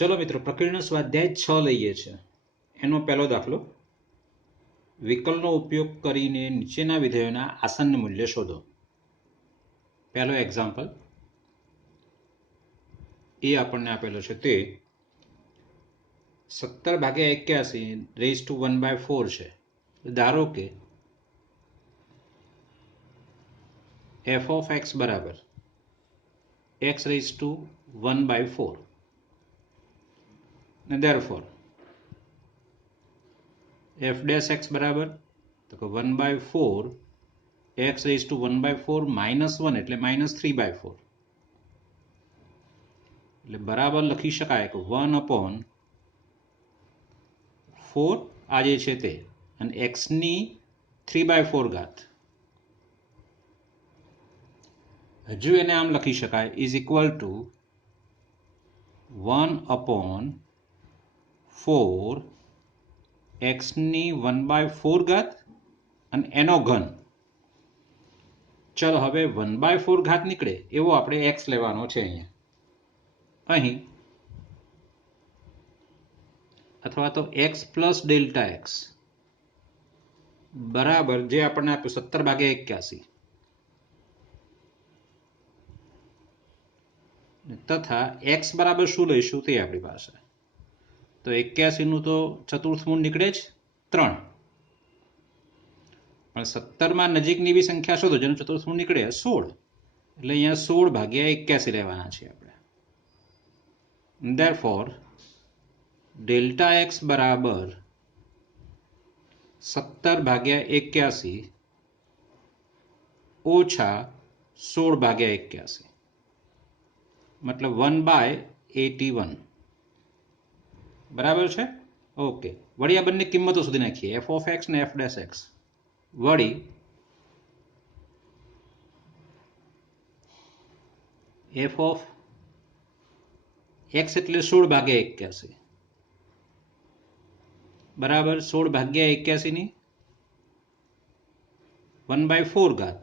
चलो मित्रों, प्रकरण स्वाध्याय 6 લઈએ છે। એનો પહેલો દાખલો, વિકલનો ઉપયોગ કરીને નીચેના વિધેયોના આસન્ન મૂલ્ય શોધો। પહેલો એક્ઝામ્પલ એ આપણને આપેલો છે તે 17/81 રેઝ ટુ 1/4 છે। ધારો કે f of x બરાબર x રેઝ ટુ 1/4 અને therefore f dash x બરાબર તો કે 1/4 x raised to 1/4 minus 1 એટલે -3/4 એટલે બરાબર લખી શકાય કે 1/4 આ જે છે તે અને x ની 3/4 ઘાત, હજુ એને આમ લખી શકાય ઇઝ ઇક્વલ ટુ 1/4 x ની 1/4 ઘાત અને એનો ઘન। ચલો હવે 1/4 ઘાત નીકળે એવો આપણે x લેવાનો છે અહીંયા અહીં, અથવા તો x પ્લસ ડેલ્ટા એક્સ બરાબર જે આપણને આપ્યું 17/81 તથા x બરાબર શું લઈશું તે આપણી પાસે તો 81 નું તો ચતુર્થ મૂળ નીકળે જ 3, પણ 17 માં નજીકની બી સંખ્યા શોધો જેનું ચતુર્થ મૂળ નીકળે 16, એટલે અહીંયા 16/81 લેવાના છે આપણે। therefore ડેલ્ટા x બરાબર 17/81 ઓછા 16/81 मतलब 1/81 बराबर है। ओके, वड़ी आ बने किंमतों सुधी नाखीए f of x ने f dash x। वड़ी f of x એટલે 16/81 बराबर 16/81 ની 1/4 घात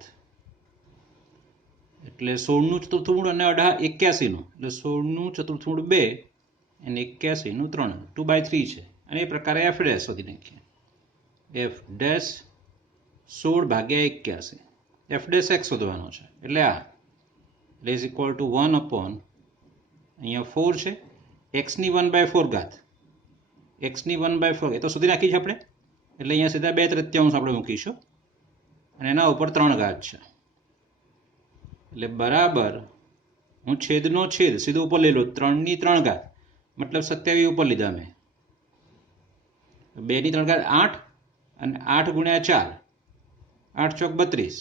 એટલે 16 નું ચતુર્થ મૂળ અને 81 નું એટલે 16 નું ચતુર્થ મૂળ 2 અને 81 નું 3 2/3 છે। અને એ પ્રકારે f ડેશ શોધી નાખીએ f dash 16/81 f dash x શોધવાનો છે એટલે આ ઇઝ ઇક્વલ ટુ 1/, અહીંયા 4 છે, x ની 1/4 ઘાત x ની 1/4 એ તો શોધી નાખી છે આપણે એટલે અહીંયા સીધા 2/3 આપણે મૂકીશું અને એના ઉપર 3 ઘાત છે એટલે બરાબર હું છેદનો છેદ સીધો ઉપર લઈ લો 3 ની 3 ઘાત मतलब 27 ઉપર લીધા મેં 2 ની 3 ઘાત 8 અને 8 ગુણ્યા 4 8 ચોક 32।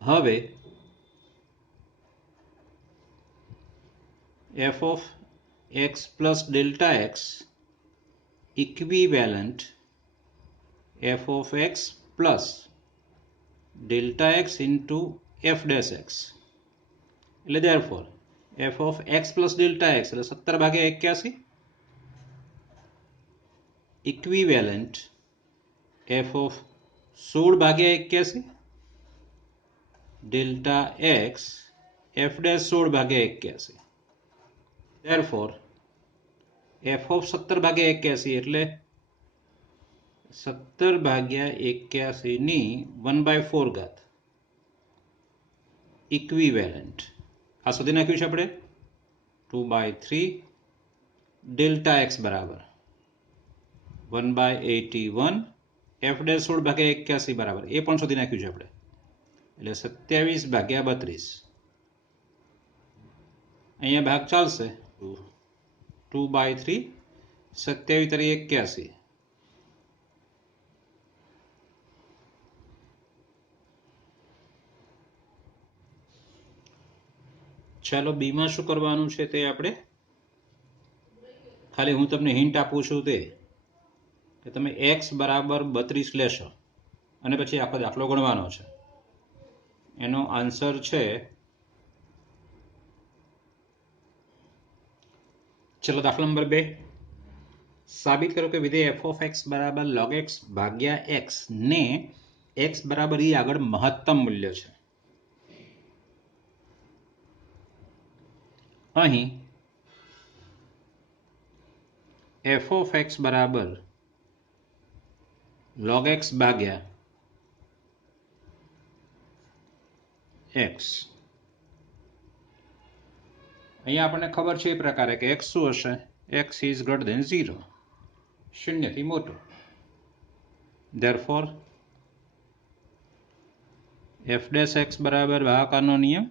હવે f of x plus delta x equivalent f of x plus delta x into f dash x એટલે therefore f of x plus delta x એટલે 17/81 equivalent f of 16/81 delta x f dash 16/81 therefore f of 17/81 એટલે 17/81 ની 1/4 ઘાત equivalent આ શોધી નાખ્યું છે આપણે 2/3 ડેલ્ટા x બરાબર 1/81 f ડેશ 16/81 બરાબર એ પણ શોધી નાખ્યું છે આપણે એટલે 27/32 અહીંયા ભાગ ચાલશે 2/3 27/81 ચાલો બીમાં શું કરવાનું છે તે આપણે ખાલી હું તમને હિન્ટ આપું છું તે કે તમે x બરાબર 32 લેશો અને પછી આખો દાખલો ગણવાનો છે। એનો આન્સર છે, ચલો દાખલા નંબર 2 સાબિત કરો કે વિધેય f of x બરાબર log x ભાગ્યા x ને x બરાબર e આગળ મહત્તમ મૂલ્ય છે। અહીં એફ ઓફ એક્સ બરાબર log x ભાગ્યા એક્સ. અહીંયા આપણને ખબર છે એ પ્રકારે કે એક્સ શું હશે, એક્સ ઇઝ ગ્રેટર દેન 0, શૂન્યથી મોટો. ધેરફોર એફ ડેશ એક્સ બરાબર ભાગાકારનો નિયમ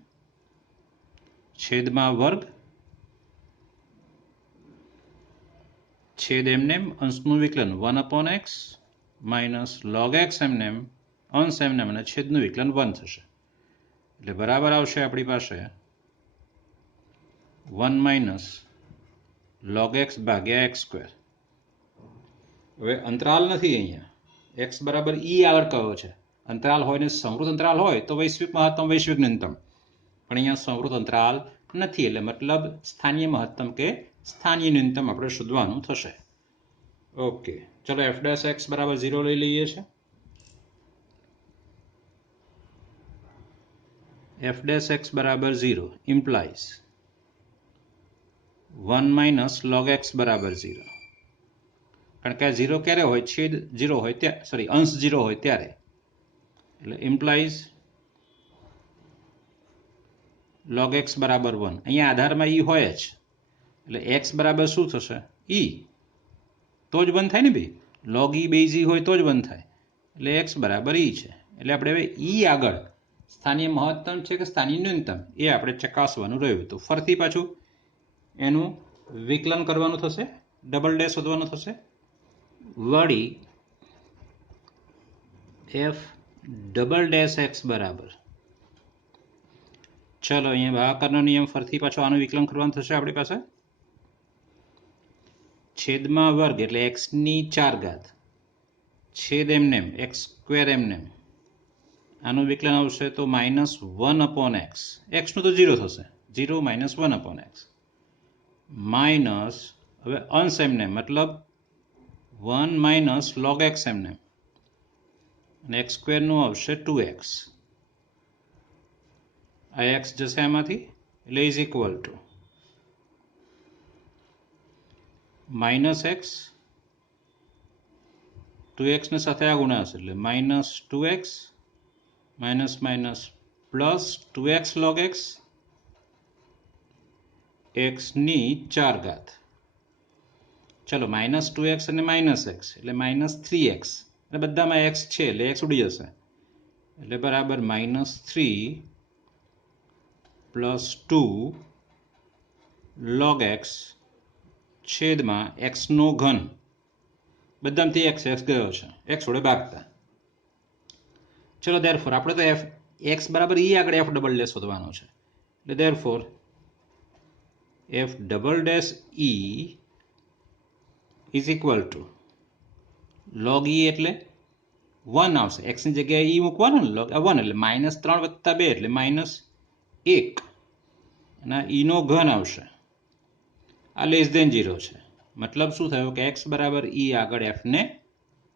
છેદમાં વર્ગ છેદ એમનેમ અંશનું વિકલન 1/x માઇનસ log x એમનેમ અંશ એમનેમ અને છેદનું વિકલન 1 થશે. એટલે બરાબર આવશે આપણી પાસે 1 માઇનસ log x ભાગ્યા x સ્ક્વેર. હવે અંતરાલ નથી અહીંયા, x બરાબર e આગળ કયો છે. અંતરાલ હોય ને સંવૃત અંતરાલ હોય તો વૈશ્વિક મહત્તમ વૈશ્વિક ન્યૂનતમ, પણ અહીંયા સંવૃત અંતરાલ નથી એટલે મતલબ સ્થાનીય મહત્તમ કે સ્થાનીય ન્યૂનતમ આપણે શોધવાનું થશે. ઓકે, ચલો એફ ડેશ એક્સ બરાબર 0 લઈ લઈએ છીએ. એફ ડેશ એક્સ બરાબર 0 ઇમ્પ્લાઇઝ 1 માઇનસ log x બરાબર 0. કારણ કે આ 0 ક્યારે હોય, છેદ 0 હોય ત્યારે, સોરી અંશ 0 હોય ત્યારે. એટલે ઇમ્પ્લાઇઝ log x બરાબર 1. અહીંયા આધારમાં e હોય જ એટલે x બરાબર શું થશે, e, તો જ 1 થાય ને ભાઈ. log e બેઝ e હોય તો જ 1 થાય એટલે x બરાબર e છે. એટલે આપણે હવે e આગળ સ્થાનીય મહત્તમ છે કે સ્થાનીય ન્યૂનતમ એ આપણે ચકાસવાનું રહ્યું. તો ફરીથી પાછું એનું વિકલન કરવાનું થશે, ડબલ ડેશ શોધવાનું થશે. વળી એફ ડબલ ડેશ એક્સ બરાબર, ચલો અહીંયા ભાગાકારનો નિયમ ફરીથી પાછો આનું વિકલન કરવાનું થશે આપણી પાસે છેદમાં વર્ગ એટલે x ની 4 ઘાત છેદ એમનેમ એક્સ સ્ક્વેર એમનેમ. આનું વિકલન આવશે તો -1/x, x નું તો 0 થશે, 0 - 1/x માઇનસ હવે અંશ એમનેમ મતલબ 1 માઇનસ log x એમનેમ અને એક્સ સ્ક્વેરનું આવશે 2x. આ x જશે આમાંથી એટલે is equal two -x 2x ને સાથે આ ગુણાશે એટલે -2x minus minus plus 2x log x x ની 4 ઘાત. ચલો -2x અને -x એટલે -3x, એટલે બધામાં x છે એટલે x ઉડી જશે એટલે બરાબર -3 પ્લસ 2 log x છેદમાં x નો ઘન, બધામાંથી x ગયો છે x વડે ભાગતા. ચલો ધેરફોર આપણે તો x બરાબર e આગળ f ડબલ ડેશ શોધવાનો છે એટલે therefore f double dash e is equal two log e એટલે 1 આવશે, x ની જગ્યાએ e મૂકવાનો ને, log 1 એટલે -3 + 2 એટલે -1 અને e નો ઘન આવશે. આ લેસ દેન 0 છે, મતલબ શું થયું કે x બરાબર e આગળ f ને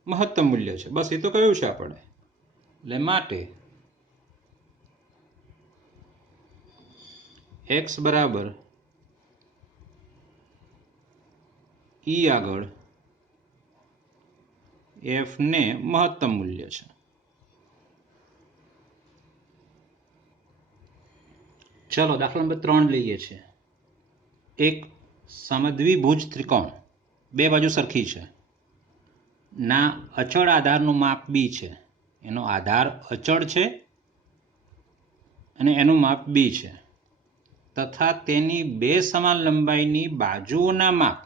મહત્તમ મૂલ્ય છે. બસ એ તો કહ્યું છે આપણે. એટલે માટે x બરાબર e આગળ f ને મહત્તમ મૂલ્ય છે. ચલો દાખલા નંબર 3 લઈએ છીએ. એક સમદ્વિભુજ ત્રિકોણ બે બાજુ સરખી છે ના અચળ આધારનું માપ b છે, એનો આધાર અચળ છે અને એનું માપ b છે, તથા તેની બે સમાન લંબાઈની બાજુઓના માપ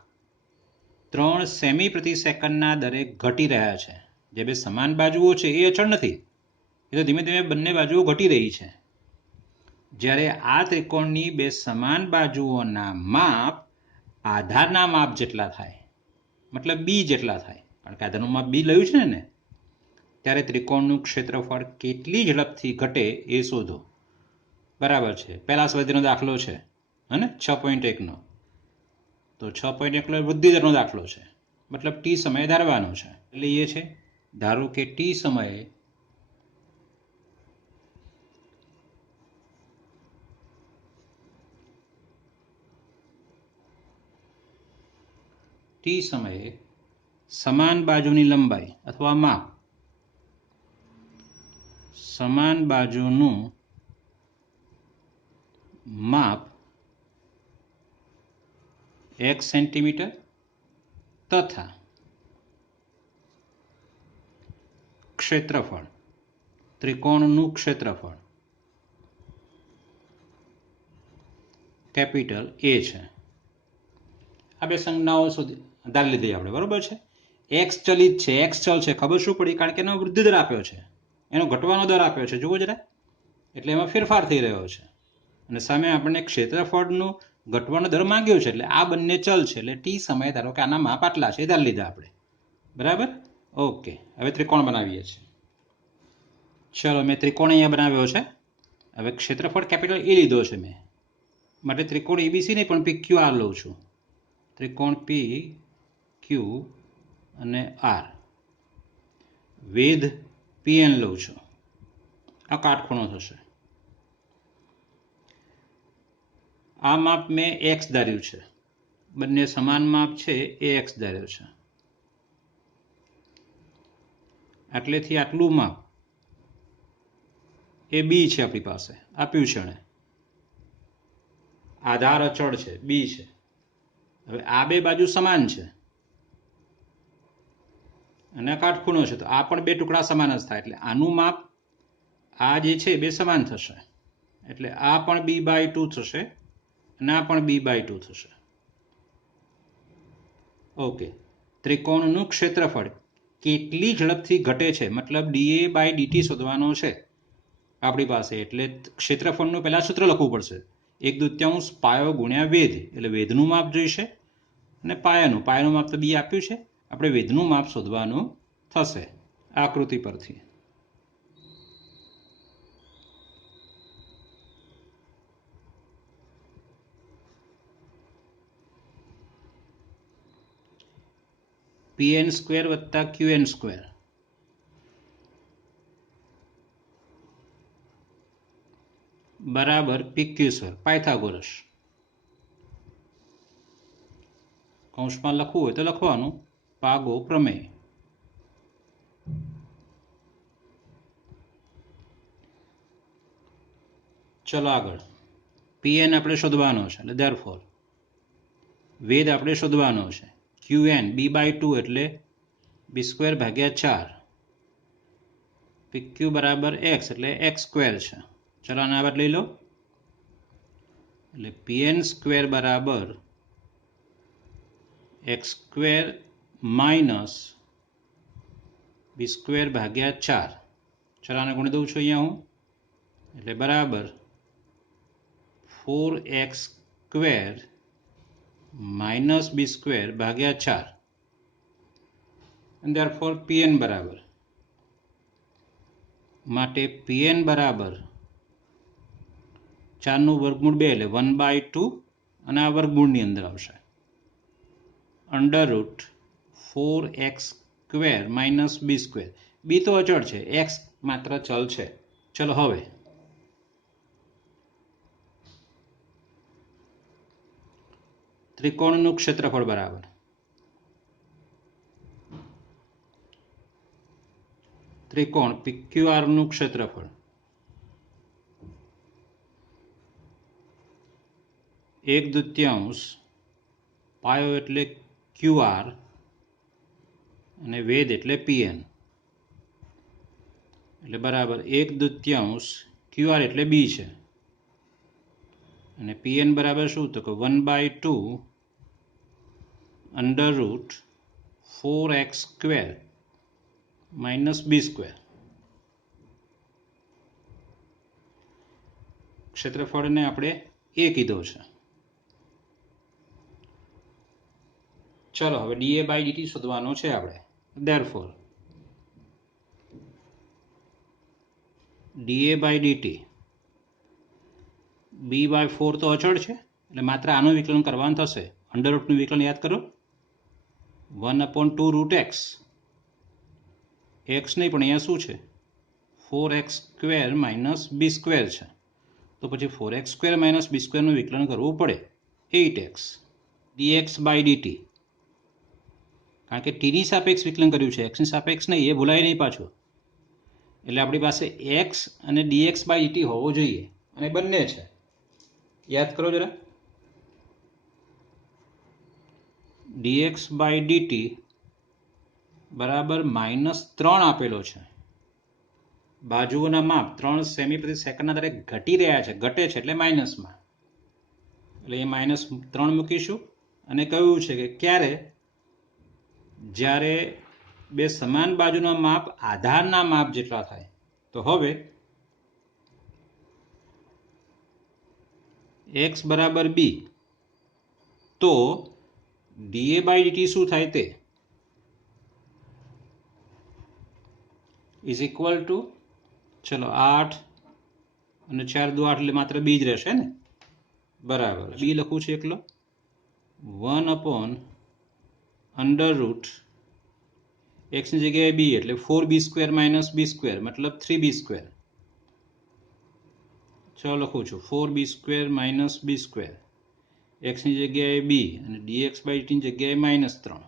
3 સેમી પ્રતિ સેકન્ડના દરે ઘટી રહ્યા છે. જે બે સમાન બાજુઓ છે એ અચળ નથી, એ તો ધીમે ધીમે બંને બાજુઓ ઘટી રહી છે. જ્યારે આ ત્રિકોણની બે સમાન બાજુઓના માપ આધારના માપ જેટલા થાય, મતલબ b જેટલા થાય, કારણ કે આધારનું માપ b લયું છે ને, ત્યારે ત્રિકોણનું ક્ષેત્રફળ કેટલી ઝડપથી ઘટે એ શોધો. બરાબર છે, પહેલા સ્વાધ્યાયનો દાખલો છે અને 6.1 નો, તો 6.1 વૃદ્ધિ દરનો દાખલો છે, મતલબ t સમયે ધારવાનો છે. લઈએ છે, ધારો કે t સમયે ટી સમયે સમાન બાજુની લંબાઈ અથવા માપ સમાન બાજુનું માપ x સેન્ટીમીટર તથા ક્ષેત્રફળ ત્રિકોણનું ક્ષેત્રફળ કેપિટલ A છે. આ બે સંજ્ઞાઓ સુધી ધારી લીધી આપણે, બરોબર છે. એક્સ ચલિત છે, એક્સ ચલ છે, ખબર શું પડી? કારણ કે એનો વૃદ્ધિ દર આપ્યો છે, એનો ઘટવાનો દર આપ્યો છે, જુઓ જરા, એટલે એમાં ફેરફાર થઈ રહ્યો છે. અને સામે આપણને ક્ષેત્રફળનો ઘટવાનો દર માંગ્યો છે, એટલે આ બંને ચલ છે, એટલે ટી સમયે ધારો કે આના માપ આટલા છે, એ ધારી લીધા આપણે, બરાબર. ઓકે, હવે ત્રિકોણ બનાવીએ છીએ. ચલો, મેં ત્રિકોણ અહીંયા બનાવ્યો છે. હવે ક્ષેત્રફળ કેપિટલ એ લીધો છે મેં, માટે ત્રિકોણ એબીસી નહીં પણ PQR લઉં છું. ત્રિકોણ PQ અને R. વેધ PN લઉં છું. આ કાટખૂણો થશે. આ માપ મેં x ધાર્યું છે, બંને સમાન માપ છે એ x ધાર્યો છે. આટલેથી આટલું માપ એ b છે, આપણી પાસે આપ્યું છે ને, આધાર અચળ છે b છે. હવે આ બે બાજુ સમાન છે અને કાટખૂણો છે, તો આ પણ બે ટુકડા સમાન જ થાય, એટલે આનું માપ આ જે છે બે સમાન થશે, એટલે આ પણ b/2 થશે અને આ પણ b/2 થશે. ઓકે, ત્રિકોણનું ક્ષેત્રફળ કેટલી ઝડપથી ઘટે છે, મતલબ dA/dt શોધવાનો છે આપણી પાસે, એટલે ક્ષેત્રફળનું પહેલા સૂત્ર લખવું પડશે, 1/2 પાયો ગુણ્યા વેધ, એટલે વેધનું માપ જોઈશે અને પાયાનું માપ તો b આપ્યું છે, આપણે વેધનું માપ શોધવાનું થશે આકૃતિ પરથી. pn² વત્તા qn² બરાબર pq², પાયથાગોરસ. કૌંસમાં લખવું હોય તો લખવાનું પાગો પ્રમેય. ચલો આગળ, pn આપણે શોધવાનો છે, એટલે therefore વેધ આપણે શોધવાનો છે, qn b/2 એટલે b²/4, pq બરાબર x એટલે x² છે. ચલો આને આ લઈ લો, એટલે pn² બરાબર x² માઇનસ b²/4. ચલો આને ગુણી દઉં છું અહીંયા હું, એટલે બરાબર 4x² minus b²/4. and therefore pn બરાબર, માટે pn બરાબર 4નું વર્ગમૂળ 2 એટલે 1/2 અને આ વર્ગમૂળની અંદર આવશે √4x² માઇનસ b². b તો અચળ છે, x માત્ર ચલ છે. ચલો હવે ત્રિકોણનું ક્ષેત્રફળ બરાબર ત્રિકોણ PQR નું ક્ષેત્રફળ, 1/2 પાયો એટલે QR અને વેધ એટલે PN, એટલે બરાબર 1/2 QR એટલે b છે અને PN બરાબર શું, તો કે 1/2 √4x² માઇનસ b². ક્ષેત્રફળને આપણે a કીધો છે. ચલો હવે dA/dt શોધવાનો છે આપણે, therefore dA/dt b/4 તો અચળ છે, એટલે માત્ર આનું વિકલન કરવાનું થશે. અંડરરૂટનું વિકલન યાદ કરો, 1/2 √x, x નહીં પણ અહીંયા શું છે 4x² માઇનસ b² છે, તો પછી 4x² માઇનસ b² નું વિકલન કરવું પડે, 8x dx/dt કારણ કે ટીની સાપેક્ષ વિકલન કર્યું છે, એક્સની સાપેક્ષ નહીં, એ ભૂલાય નહીં પાછું. એટલે આપણી પાસે એક્સ અને ડીએક્સ બાય ડીટી હોવો જોઈએ, અને બંને છે. યાદ કરો જરા. dx બાય dt બરાબર -3 આપેલો છે. બાજુઓના માપ 3 સેમી પ્રતિ સેકન્ડના દરે ઘટી રહ્યા છે, ઘટે છે એટલે માઇનસમાં, એટલે એ -3 મૂકીશું. અને કહ્યું છે કે ક્યારે, જ્યારે બે સમાન બાજુના માપ આધારના માપ જેટલા થાય. તો હવે x બરાબર b, તો dA બાય dt શું થાય તે ઇઝ ઇક્વલ ટુ, ચલો 8 અને 4 દુ 8 એટલે માત્ર b જ રહેશે ને, બરાબર. b લખું છું એકલો 1/√, x ની જગ્યાએ b એટલે 4b² - b² મતલબ 3b². ચલો લખું છું 4b² - b², x ની જગ્યાએ b અને dx બાય dt ની જગ્યાએ -3.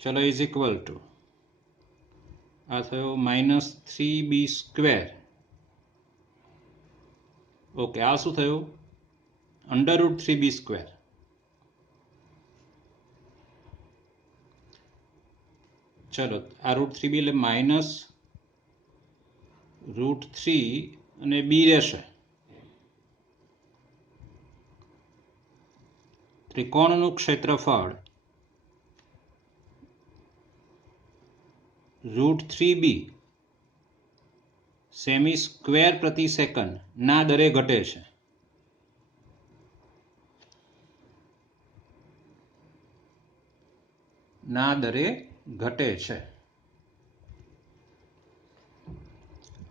ચલો ઇઝ ઇક્વલ ટુ, આ થયો -3b². ઓકે, આ શું થયું? √3b². ચલો આ √3b એટલે -√3 અને b રહેશે. ત્રિકોણનું ક્ષેત્રફળ √3b સેમી સ્ક્વેર પ્રતિ સેકન્ડ ના દરે ઘટે છે. ના દરે ઘટે છે.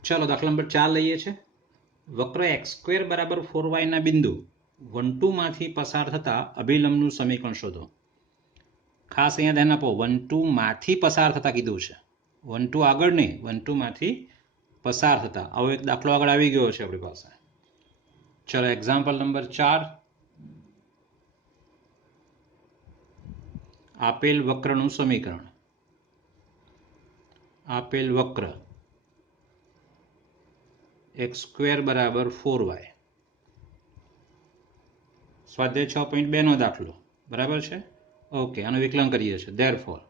ચલો દાખલા નંબર 4 લઈએ છે. વક્ર x² બરાબર 4y ના બિંદુ 1 2 માંથી પસાર થતા અભિલંબનું સમીકરણ શોધો. ખાસ અહીંયા ધ્યાન આપો, 1 2 માંથી પસાર થતા કીધું છે, 1 2 આગળ નહીં, 1 2 માંથી પસાર થતા. આવો એક દાખલો આગળ આવી ગયો છે આપણી પાસે. ચલો એક્ઝામ્પલ નંબર 4. આપેલ વક્રનું સમીકરણ. આપેલ વક્ર x² બરાબર 4y. સ્વાધ્યાય 6.2 નો દાખલો, બરાબર છે. ઓકે, આનું વિકલન કરીએ છીએ. ધેરફોર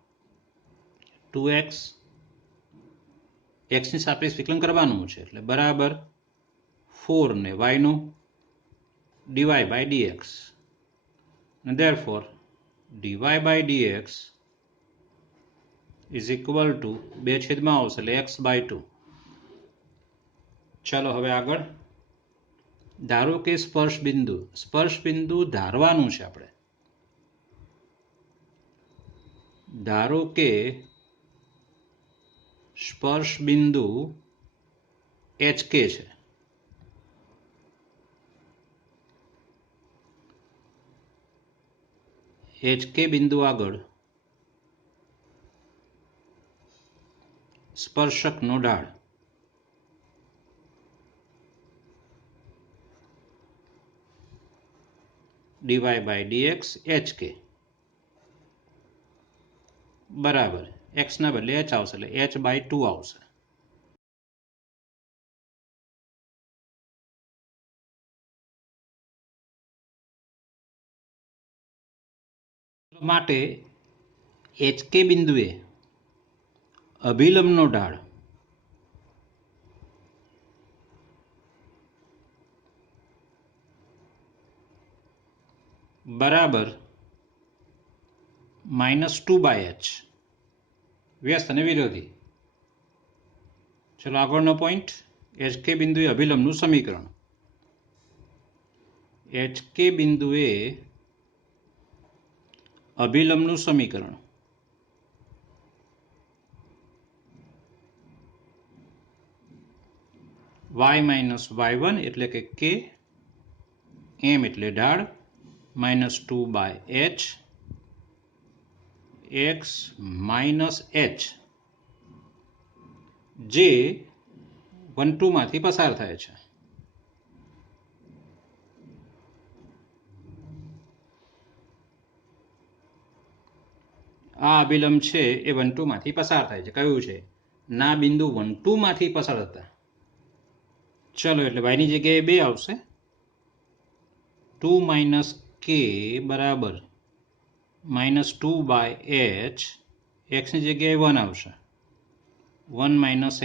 2x, x ની સાપેક્ષ વિકલન કરવાનું છે એટલે બરાબર 4 ને y નું dy બાય dx, અને therefore dy by dx is equal to 2 છેદમાં આવશે એટલે x/2. ચાલો હવે આગળ. ધારો કે સ્પર્શ બિંદુ ધારવાનું છે આપણે. ધારો કે સ્પર્શ બિંદુ HK છે. HK બિંદુ આગળ સ્પર્શકનો ઢાળ dy બાય dx HK બરાબર x ના બદલે h આવશે એટલે h/2 આવશે. માટે HK બિંદુએ અભિલંબનો ઢાળ બરાબર -2/h, વ્યસ્ત અને વિરોધી. ચલો આગળનો પોઈન્ટ, HK બિંદુએ અભિલંબનું સમીકરણ. HK બિંદુએ અભિલંબનું સમીકરણ y-y1 એટલે કે k, m એટલે ઢાળ, -2/h, x - h જે 1 2 માંથી પસાર થાય છે. આ અભિલંબ છે એ 1 2 માંથી પસાર થાય છે. કયું છે? ના બિંદુ 1 2 માંથી પસાર થતા. ચલો એટલે y ની જગ્યાએ 2 આવશે. 2 માઇનસ કે બરાબર -2/h. x ની જગ્યાએ 1 આવશે. 1 માઇનસ h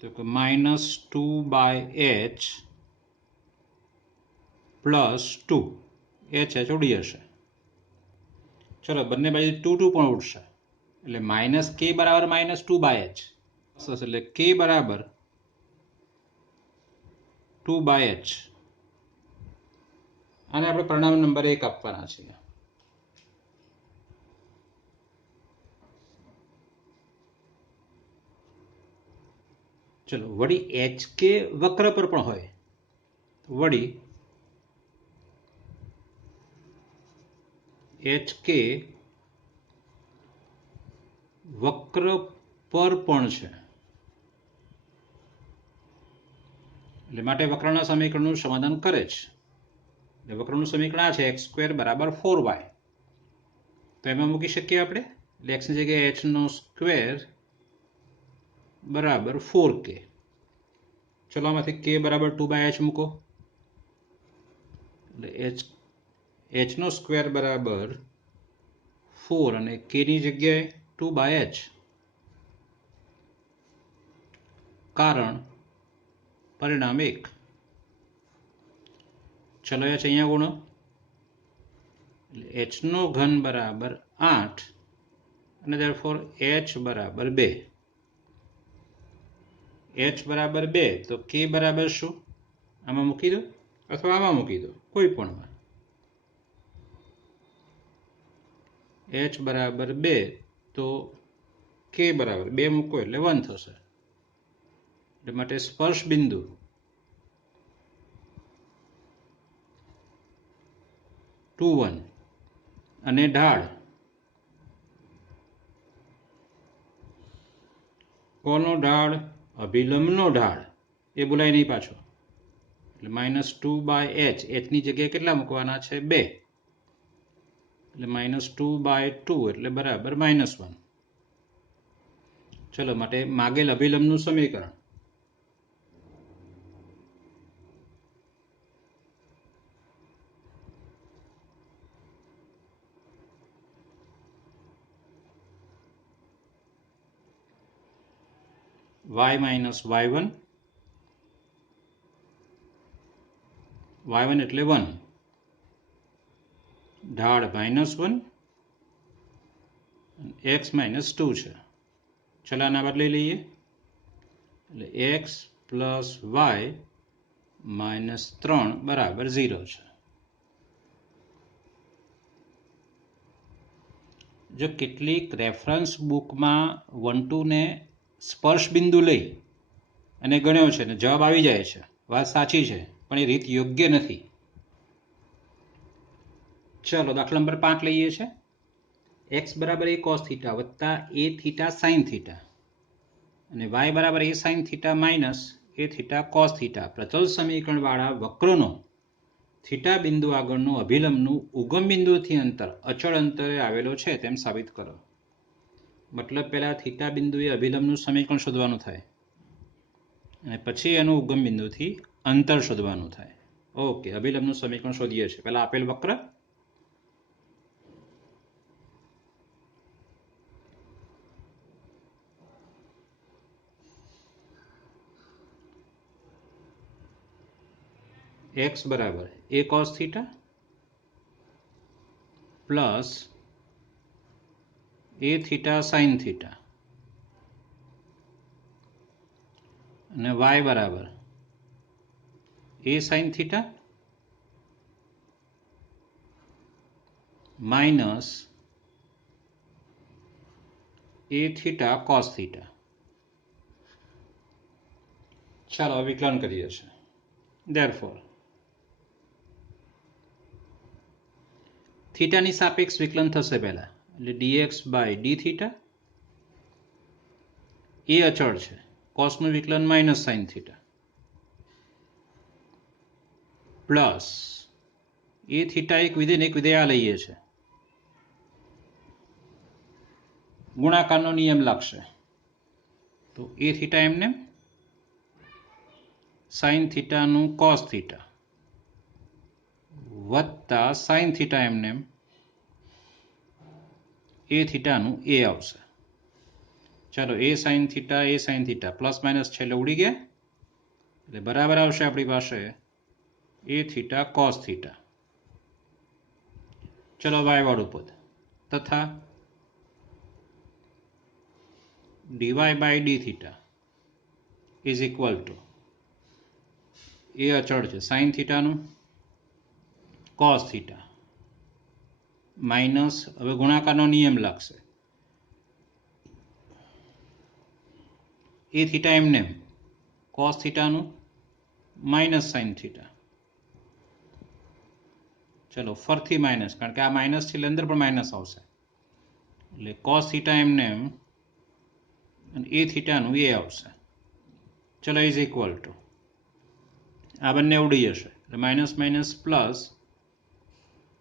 તો કે -2/h પ્લસ 2. h ઉડી જશે. ચલો બંને બાજુ 2 2 પણ ઉડશે એટલે માઇનસ કે બરાબર -2/h એટલે કે બરાબર 2/h. આને આપણે પરિણામ નંબર 1 આપવાના છીએ. ચલો વળી એચ કે વક્ર પર પણ હોય. વળી એચ કે વક્ર પર પણ છે એટલે માટે વક્રના સમીકરણનું સમાધાન કરે છે. એટલે વક્રનું સમીકરણ આ છે x² બરાબર 4y. તો એમાં મૂકી શકીએ આપણે. એટલે x ની જગ્યાએ h² બરાબર 4k. ચલો આમાંથી k બરાબર 2/h મૂકો એટલે h² બરાબર 4 અને k ની જગ્યાએ 2/h. કારણ પરિણામ 1. ચલો h અહીંયા ગુણો એટલે h3 બરાબર 8 અને therefore h બરાબર 2. h બરાબર 2 તો k બરાબર શું? આમાં મૂકી દો અથવા આમાં મૂકી દો, કોઈ પણમાં. h બરાબર 2 તો k બરાબર 2 મૂકો એટલે 1 થશે. એટલે માટે સ્પર્શ બિંદુ ટુ 1 અને ઢાળ કોનો ઢાળ? અભિલંબનો ઢાળ. એ બોલાય નહીં પાછો. એટલે -2/h. h ની જગ્યાએ કેટલા મૂકવાના છે? 2. એટલે -2/2 એટલે બરાબર -1. ચલો માટે માગેલ અભિલંબનું સમીકરણ y minus y1. y1 એટલે 1. ઢાળ -1 x -2 છે. ચલાના બદલી લઈએ એટલે x પ્લસ y -3 બરાબર 0 છે. જો કેટલીક રેફરન્સ બુકમાં 1 2 ને સ્પર્શ બિંદુ લઈ અને ગણ્યો છે ને જવાબ આવી જાય છે, વાત સાચી છે, પણ એ રીત યોગ્ય નથી. ચલો દાખલા નંબર 5 લઈએ છે. x બરાબર a cos θ વત્તા a θ sin θ અને y બરાબર a sin θ minus a θ cos θ પ્રચલ સમીકરણ વાળા વક્રનો થીટા બિંદુ આગળનો અભિલંબનું ઉગમ બિંદુથી અંતર અચળ અંતરે આવેલો છે તેમ સાબિત કરો. મતલબ પહેલા થીટા બિંદુએ અભિલંબનું સમીકરણ શોધવાનું થાય અને પછી એનું ઉગમ બિંદુથી અંતર શોધવાનું થાય. ઓકે, અભિલંબનું સમીકરણ શોધીએ છીએ. પહેલા આપેલ વક્ર x બરાબર a cos θ plus a θ sin θ અને y બરાબર a sin θ minus a θ cos θ. ચાલો વિકલન કરીએ છીએ. therefore થીટાની સાપેક્ષ વિકલન થશે પહેલા એટલે dx બાય d થીટા. એ અચળ છે, કોસનું વિકલન minus sine theta plus a theta એક વિધેય આ લઈએ છે ગુણાકારનો નિયમ લાગશે. તો એ થીટા એમને સાઇન થીટાનું કોસ થીટા વત્તા સાઇન થીટા એમને એ થીટાનું એ આવશે. ચાલો a sine theta plus minus છેલ્લે ઉડી ગયા એટલે બરાબર આવશે આપણી પાસે એ થીટા કોસ થીટા. ચલો વાય વાળું પદ તથા dy by d theta is equal two એ અચળ છે સાઇન થીટાનું કોસ થીટા માઇનસ હવે ગુણાકારનો નિયમ લાગશે એ થીટા એમને કોસ થીટાનું માઇનસ સાઇન થીટા. ચલો ફરથી માઇનસ કારણ કે આ માઇનસ છે એટલે અંદર પણ માઇનસ આવશે એટલે કોસ થીટા એમને અને એ થીટાનું એ આવશે. ચલો ઇઝ ઇક્વલ ટુ આ બંને ઉડી જશે એટલે minus minus plus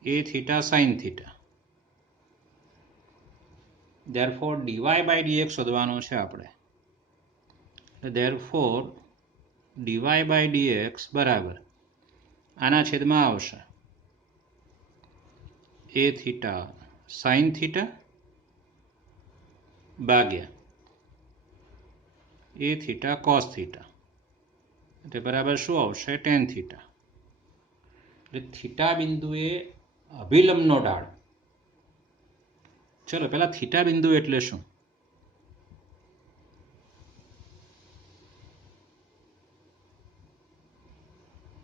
a theta sine theta. Therefore dy by dx શોધવાનો છે આપણે. ધેરફોર ડીવાય બાય ડીએક્સ બરાબર આના છેદમાં આવશે એ થીટા સાઇન થીટા ભાગ્યા એ થીટા કોસ થીટા એટલે બરાબર શું આવશે ટેન થીટા. એટલે થીટા બિંદુએ અભિલંબનો ઢાળ. ચલો પહેલા થીટા બિંદુ એટલે શું?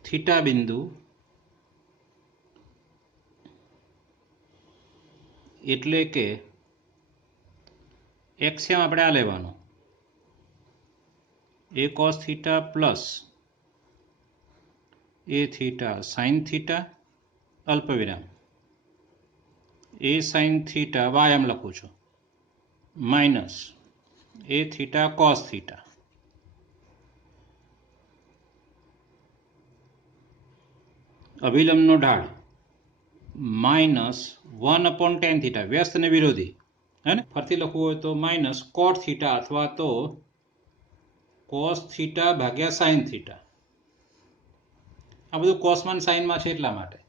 થીટા બિંદુ એટલે કે એક્સિયમ આપણે આ લેવાનું એ cos theta plus a theta sine theta અલ્પવિરામ એ સાઇન થીટા વાય એમ લખું છું માઇનસ એ થીટા કોસ થીટા અભિલંબનો ઢાળ -1/tan થીટા વ્યસ્ત અને વિરોધી હે ને. ફરીથી લખવું હોય તો માઇનસ કોટ થીટા અથવા તો કોસ થીટા ભાગ્યા સાઇન થીટા. આ બધું કોસમાં સાઇનમાં છે એટલા માટે.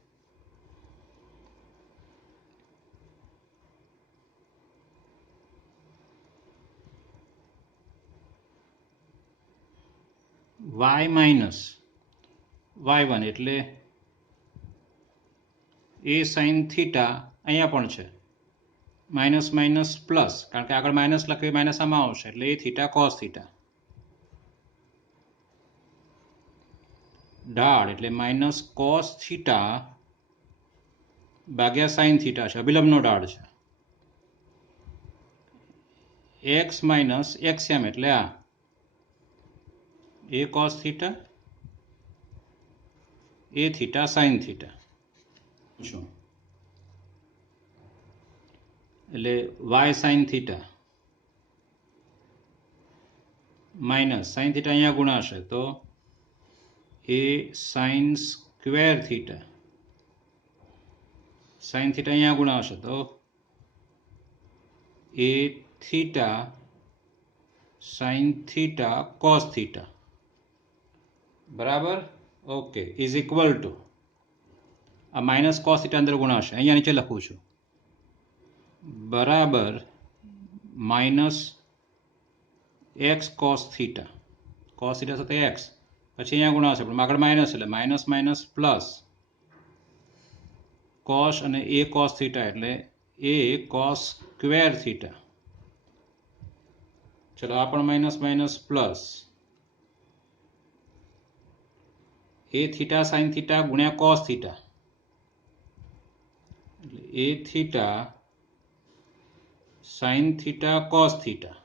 y માઇનસ y1 એટલે એ સાઇન થીટા અહીંયા પણ છે માઇનસ માઇનસ પ્લસ કારણ કે આગળ માઇનસ લખવી માઇનસ આમાં આવશે એટલે એ થીટા કોસ થીટા ઢાળ એટલે માઇનસ કોસ થીટા ભાગ્યા સાઇન થીટા છે અભિલંબનો ઢાળ છે. એક્સ માઇનસ એક્સએમ એટલે આ a cos theta a theta sine theta શું એટલે y sine theta minus sine theta અહીંયા ગુણાશે તો a sine square theta sine theta અહીંયા ગુણાશે તો a theta sine theta cos theta બરાબર ઓકે ઇઝ ઇક્વલ ટુ આ માઇનસ કોસ થીટા અંદર ગુણાશે અહીંયા નીચે લખું છું બરાબર માઇનસ એક્સ કોસ થીટા સાથે એક્સ પછી અહીંયા ગુણાશે પણ આગળ માઇનસ એટલે માઇનસ માઇનસ પ્લસ કોસ અને એ કોસ થીટા એટલે એ કોસ સ્ક્વેર થીટા. ચલો આ પણ minus minus plus a theta sine theta ગુણ્યા કોસ થીટા એટલે a theta sine theta cos theta.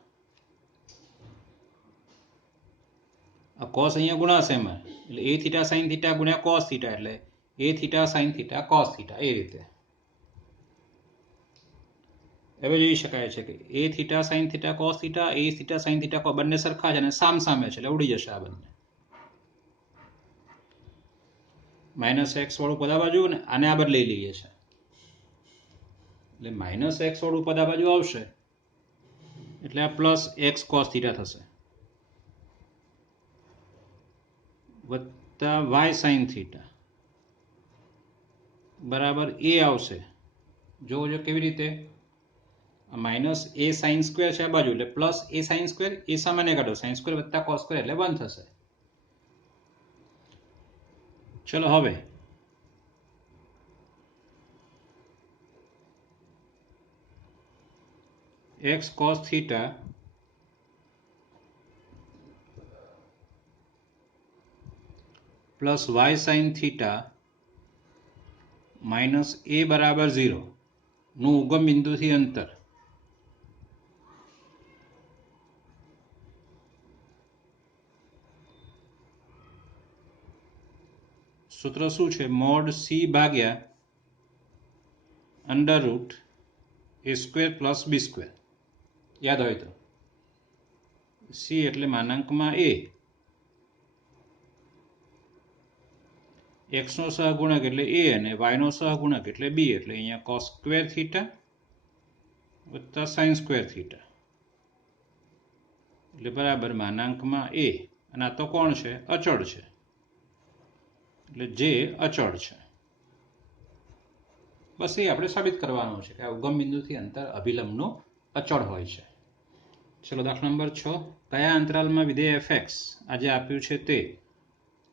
આ કોસ અહીંયા ગુણાશે એમાં એટલે એ થીટા સાઇન થીટા ગુણ્યા કોસ થીટા એટલે a theta sine theta cos theta એ રીતે. હવે જોઈ શકાય છે કે a theta sine theta cos theta a theta sine theta બંને સરખા છે અને સામ સામે છે એટલે ઉડી જશે આ બંને. માઇનસ એક્સ વાળું પદ આ બાજુ ને આને આ બદલી લઈએ છે એટલે માઇનસ એક્સ વાળું પદ આ બાજુ આવશે એટલે આ પ્લસ એક્સ કોસ થીટા થશે વત્તા વાય સાઇન થીટા બરાબર એ આવશે. જોજો કેવી રીતે, માઇનસ એ સાઇન સ્ક્વેર છે આ બાજુ એટલે plus a sine square, a સામાન્ય કાઢો, સાઇન સ્ક્વેર વત્તા કોસ સ્ક્વેર એટલે 1 થશે. ચલો હવે x cos theta plus y sine theta minus a બરાબર 0 નું ઉગમ બિંદુથી અંતર સૂત્ર શું છે? મોડ સી ભાગ્યા under root a square plus b square. યાદ હોય તો સી એટલે માનાંકમાં એ, એક્સનો સહગુણક એટલે એ અને વાયનો સહગુણક એટલે બી, એટલે અહીંયા કોસ સ્ક્વેર થીટા વત્તા સાઇન સ્ક્વેર થીટા એટલે બરાબર માનાંકમાં એ. અને આ તો કોણ છે? અચળ છે, એટલે જે અચળ છે. બસ એ આપણે સાબિત કરવાનું છે કે આ ઉગમ બિંદુથી અંતર અભિલંબનું અચળ હોય છે. ચલો દાખલા નંબર 6. કયા અંતરાલમાં વિધેય fx આજે આપ્યું છે તે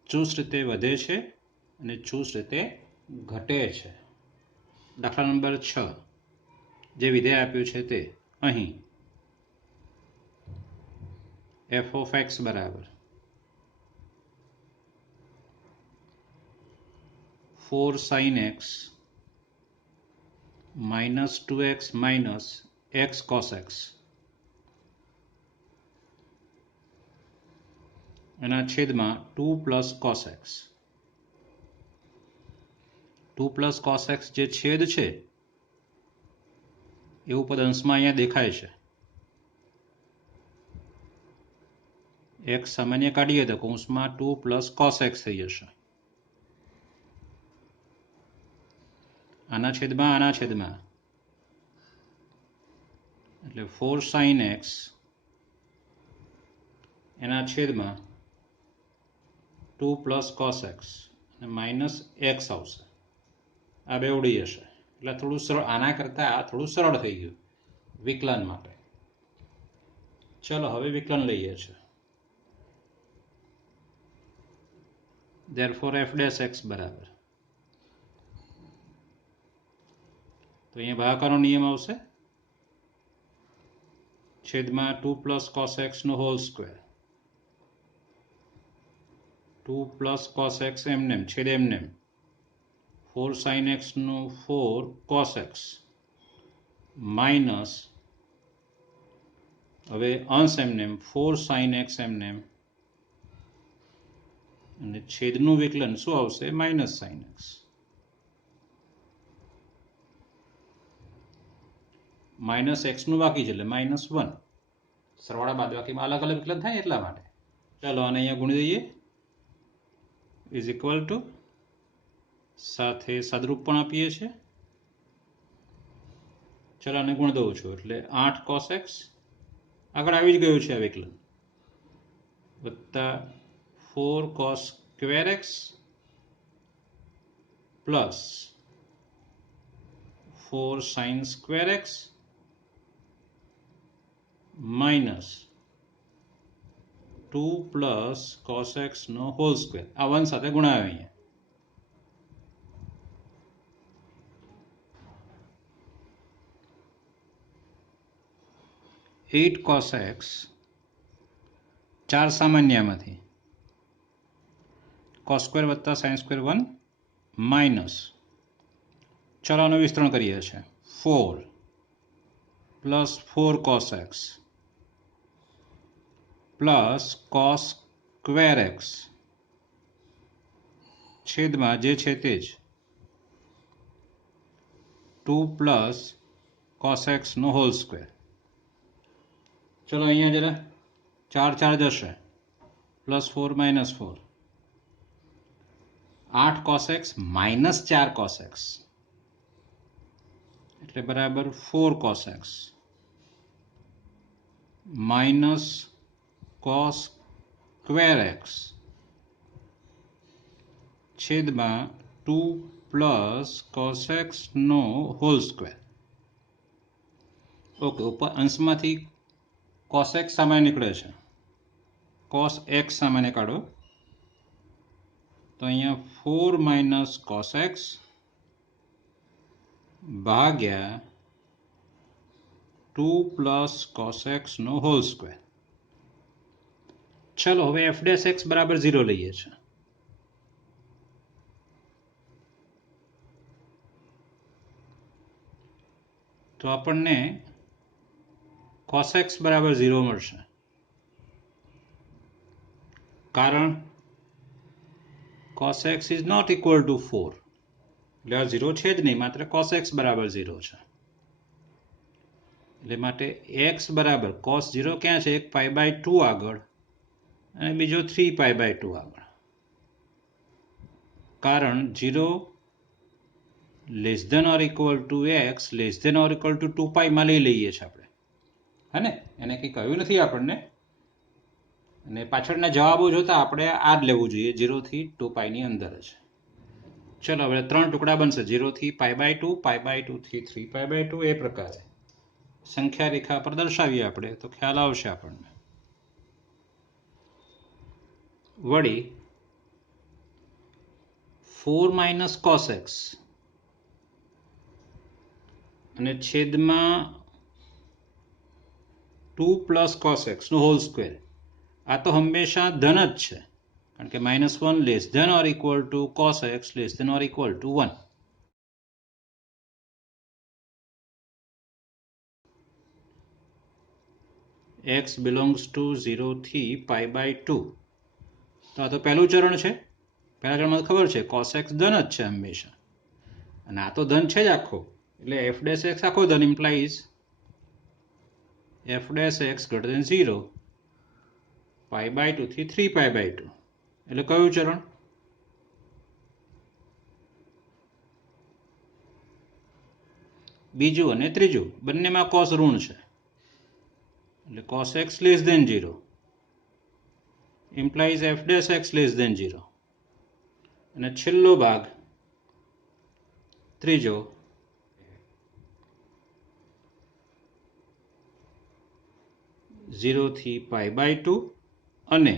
ચુસ્ત રીતે વધે છે અને ચુસ્ત રીતે ઘટે છે? દાખલા નંબર 6 જે વિધેય આપ્યું છે તે અહીં f of x બરાબર 4 sin x minus 2x minus x cos x એના છેદમાં 2 plus cos x. 2 plus cos x જે છેદ છે એવું પદ અંશમાં અહીંયા દેખાય છે. x સામાન્ય કાઢીએ તો કૌંસમાં 2 પ્લસ cos x થઈ જશે. આના છેદમાં એટલે 4 sin x એના છેદમાં 2 પ્લસ cos x અને માઇનસ x આવશે. આ બે ઉડી જશે એટલે થોડું સરળ, આના કરતાં આ થોડું સરળ થઈ ગયું વિકલન માટે. ચલો હવે વિકલન લઈએ છીએ. therefore f dash x બરાબર, તો અહીંયા ભાગાકારનો નિયમ આવશે છેદમાં 2 પ્લસ cos x નો whole square, 2 plus cos x એમનેમ છેદ એમનેમ, 4 sin x નો 4 cos x માઇનસ હવે અંશ એમનેમ 4 sin x એમનેમ અને છેદનું વિકલન શું આવશે? Minus sin x. માઇનસ એક્સનું બાકી છે એટલે -1. સરવાળા બાદબાકીમાં અલગ અલગ વિકલન થાય એટલા માટે. ચાલો આને અહીંયા ગુણી દઈએ. ઇઝ ઇક્વલ ટુ સાથે સાદરૂપ પણ આપીએ છીએ. ચાલો આને ગુણ દઉં છું એટલે 8 cos x આગળ આવી જ ગયું છે આ વિકલન વત્તા 4 cos square x plus 4 sin square x minus 2 plus cos x નો હોલ સ્ક્વેર. આ 1 સાથે ગુણાવ્યો અહીંયા. એટ cos x 4 સામાન્યમાંથી cos સ્ક્વેર વત્તા sin સ્ક્વેર 1 માઇનસ, ચાલો આનું વિસ્તરણ કરીએ છીએ, 4 plus 4 cos x plus cos square x છેદમાં જે છે તે જ 2 પ્લસ cos x નો હોલ સ્ક્વેર. ચલો અહીંયા જરા 4 4 જશે, plus 4 minus 4, 8 cos x minus 4 cos x એટલે બરાબર 4 cos x minus cos square x છેદમાં 2 પ્લસ કોસ એક્સનો હોલ સ્ક્વેર. ઓકે, ઉપર અંશમાંથી કોસ એક્સ સામાન્ય નીકળે છે, કોસ એક્સ સામાન્ય કાઢો તો અહીંયા 4 માઇનસ કોસ એક્સ ભાગ્યા 2 પ્લસ કોસ એક્સનો હોલ સ્ક્વેર. ચલો હવે એફ ડેશ એક્સ બરાબર 0 લઈએ છીએ. તો આપણને cos x બરાબર 0 મળશે, કારણ cos x is not equal to 4, એટલે આ 0 છે જ નહીં, માત્ર cos x બરાબર 0 છે. એટલે માટે x બરાબર cos 0 ક્યાં છે? એક π/2 આગળ અને બીજો 3π/2 આગળ. કારણ 0 less than or equal to x less than or equal to 2π માં લઈ લઈએ છીએ આપણે, હે ને? એને કંઈ કહ્યું નથી આપણને, અને પાછળના જવાબો જોતા આપણે આ જ લેવું જોઈએ, 0 થી 2π ની અંદર જ. ચલો હવે 3 ટુકડા બનશે, 0 થી π/2, π/2 થી 3π/2. એ પ્રકારે સંખ્યા રેખા પર દર્શાવીએ આપણે તો ખ્યાલ આવશે આપણને. વળી 4 માઇનસ કોસ એક્સ અને છેદમાં 2 પ્લસ કોસ એક્સનો હોલ સ્ક્વેર, આ તો હંમેશા ધન જ છે, કારણ કે -1 less than or equal to cos x less than or equal to 1. x belongs to 0 થી π/2. તો આ તો પહેલું ચરણ છે. પહેલા ચરણમાં ખબર છે કોસ એક્સ ધન જ છે હંમેશા, અને આ તો ધન છે જ આખો, એટલે એફ ડેશ એક્સ આખો ધન implies f dash x greater than 0 π/2 થી 3π/2. એટલે કયું ચરણ? બીજું અને ત્રીજું, બંનેમાં કોસ ઋણ છે, એટલે cos x less than 0 implies f dash x less than 0. અને છેલ્લો ભાગ ત્રીજો, ઝીરો થી π/2 અને